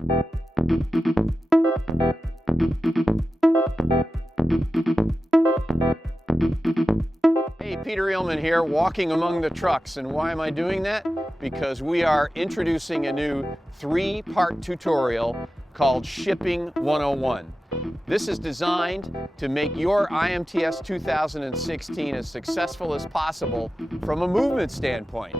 Hey, Peter Illman here, walking among the trucks. And why am I doing that? Because we are introducing a new 3-part tutorial called Shipping 101. This is designed to make your IMTS 2016 as successful as possible from a movement standpoint.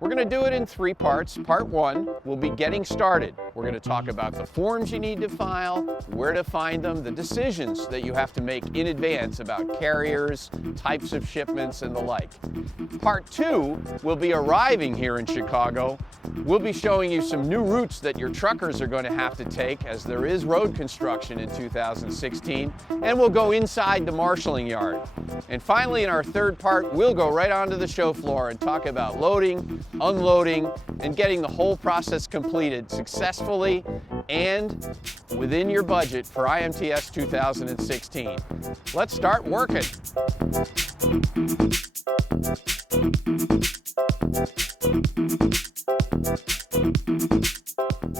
We're going to do it in 3 parts. Part 1 will be getting started. We're going to talk about the forms you need to file, where to find them, the decisions that you have to make in advance about carriers, types of shipments, and the like. Part 2 will be arriving here in Chicago. We'll be showing you some new routes that your truckers are going to have to take as there is road construction in 2016, and we'll go inside the marshaling yard. And finally, in our 3rd part, we'll go right onto the show floor and talk about loading, unloading, and getting the whole process completed successfully and within your budget for IMTS 2016. Let's start working.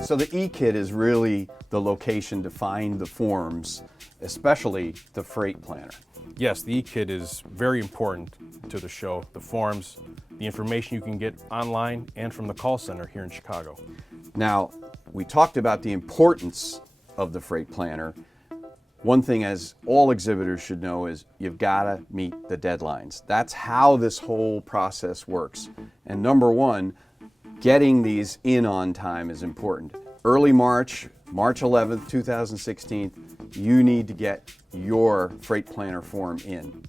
So the e-kit is really the location to find the forms, especially the freight planner. Yes, the e-kit is very important to the show. The forms, the information you can get online and from the call center here in Chicago. Now, we talked about the importance of the freight planner. One thing, as all exhibitors should know, is you've got to meet the deadlines. That's how this whole process works. And number 1, getting these in on time is important. Early March 11th, 2016, you need to get your freight planner form in.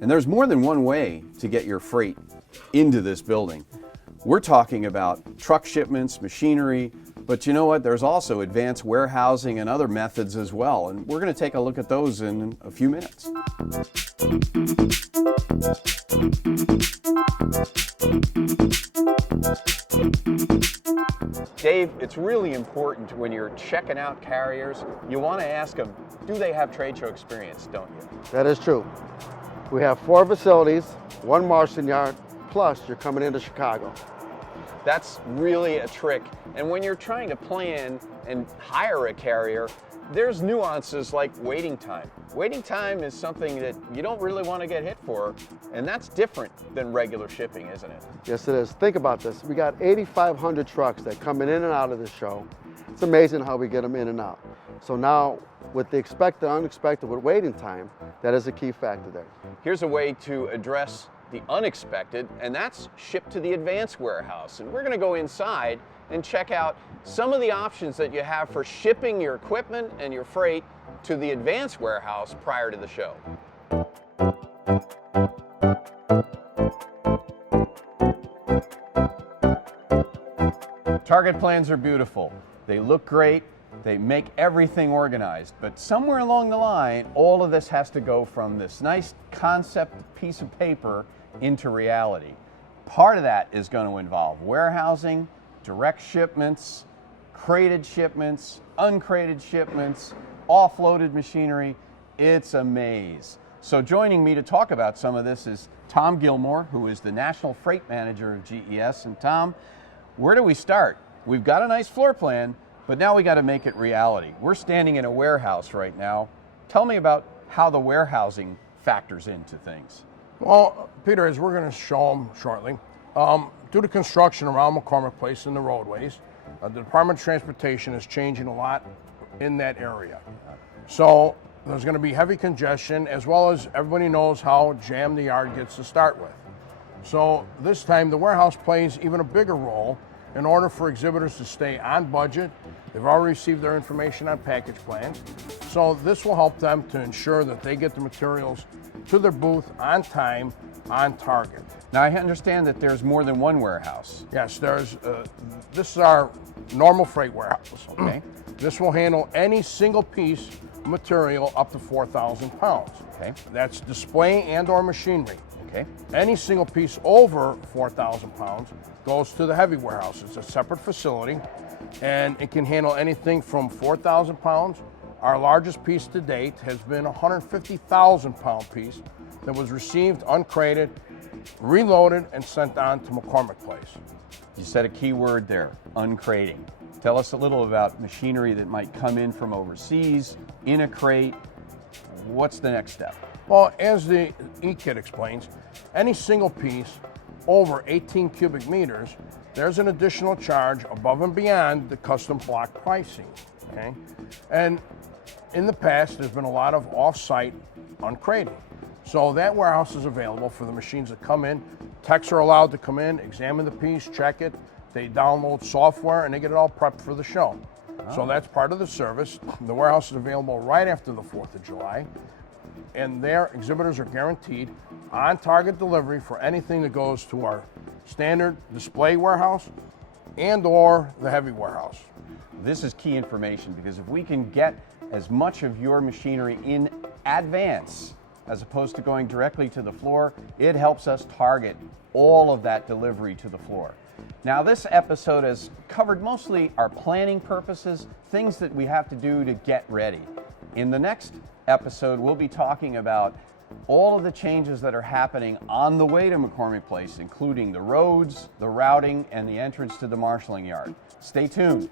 And there's more than one way to get your freight into this building. We're talking about truck shipments, machinery, but you know what? There's also advanced warehousing and other methods as well. And we're going to take a look at those in a few minutes. Dave, it's really important when you're checking out carriers, you want to ask them, do they have trade show experience, don't you? That is true. We have 4 facilities, 1 marshaling yard, plus you're coming into Chicago. That's really a trick. And when you're trying to plan and hire a carrier, there's nuances like waiting time. Waiting time is something that you don't really want to get hit for, and that's different than regular shipping, isn't it? Yes, it is. Think about this. We got 8,500 trucks that come in and out of the show. It's amazing how we get them in and out. So now, with the expected, unexpected, with waiting time, that is a key factor there. Here's a way to address the unexpected, and that's shipped to the advanced warehouse. And we're going to go inside and check out some of the options that you have for shipping your equipment and your freight to the advanced warehouse prior to the show. Target plans are beautiful. They look great. They make everything organized, but somewhere along the line, all of this has to go from this nice concept piece of paper into reality. Part of that is going to involve warehousing, direct shipments, crated shipments, uncrated shipments, offloaded machinery. It's a maze. So joining me to talk about some of this is Tom Gilmore, who is the National Freight Manager of GES. And Tom, where do we start? We've got a nice floor plan, but now we got to make it reality. We're standing in a warehouse right now. Tell me about how the warehousing factors into things. Well, Peter, as we're going to show them shortly, due to construction around McCormick Place and the roadways, the Department of Transportation is changing a lot in that area. So there's going to be heavy congestion, as well as everybody knows how jammed the yard gets to start with. So this time the warehouse plays even a bigger role in order for exhibitors to stay on budget. They've already received their information on package plans. So this will help them to ensure that they get the materials to their booth on time, on target. Now I understand that there's more than one warehouse. Yes, this is our normal freight warehouse. Okay. This will handle any single piece of material up to 4,000 pounds. Okay. That's display and or machinery. Okay. Any single piece over 4,000 pounds goes to the heavy warehouse. It's a separate facility, and it can handle anything from 4,000 pounds. Our largest piece to date has been a 150,000 pound piece that was received uncrated, reloaded, and sent on to McCormick Place. You said a key word there, uncrating. Tell us a little about machinery that might come in from overseas, in a crate. What's the next step? Well, as the e-kit explains, any single piece over 18 cubic meters, there's an additional charge above and beyond the custom block pricing, okay? And in the past, there's been a lot of off-site uncrating. So that warehouse is available for the machines that come in. Techs are allowed to come in, examine the piece, check it. They download software and they get it all prepped for the show. So that's part of the service. The warehouse is available right after the 4th of July. And their exhibitors are guaranteed on-target delivery for anything that goes to our standard display warehouse and or the heavy warehouse. This is key information because if we can get as much of your machinery in advance as opposed to going directly to the floor, it helps us target all of that delivery to the floor. Now, this episode has covered mostly our planning purposes, things that we have to do to get ready. In the next episode, we'll be talking about all of the changes that are happening on the way to McCormick Place, including the roads, the routing, and the entrance to the marshaling yard. Stay tuned.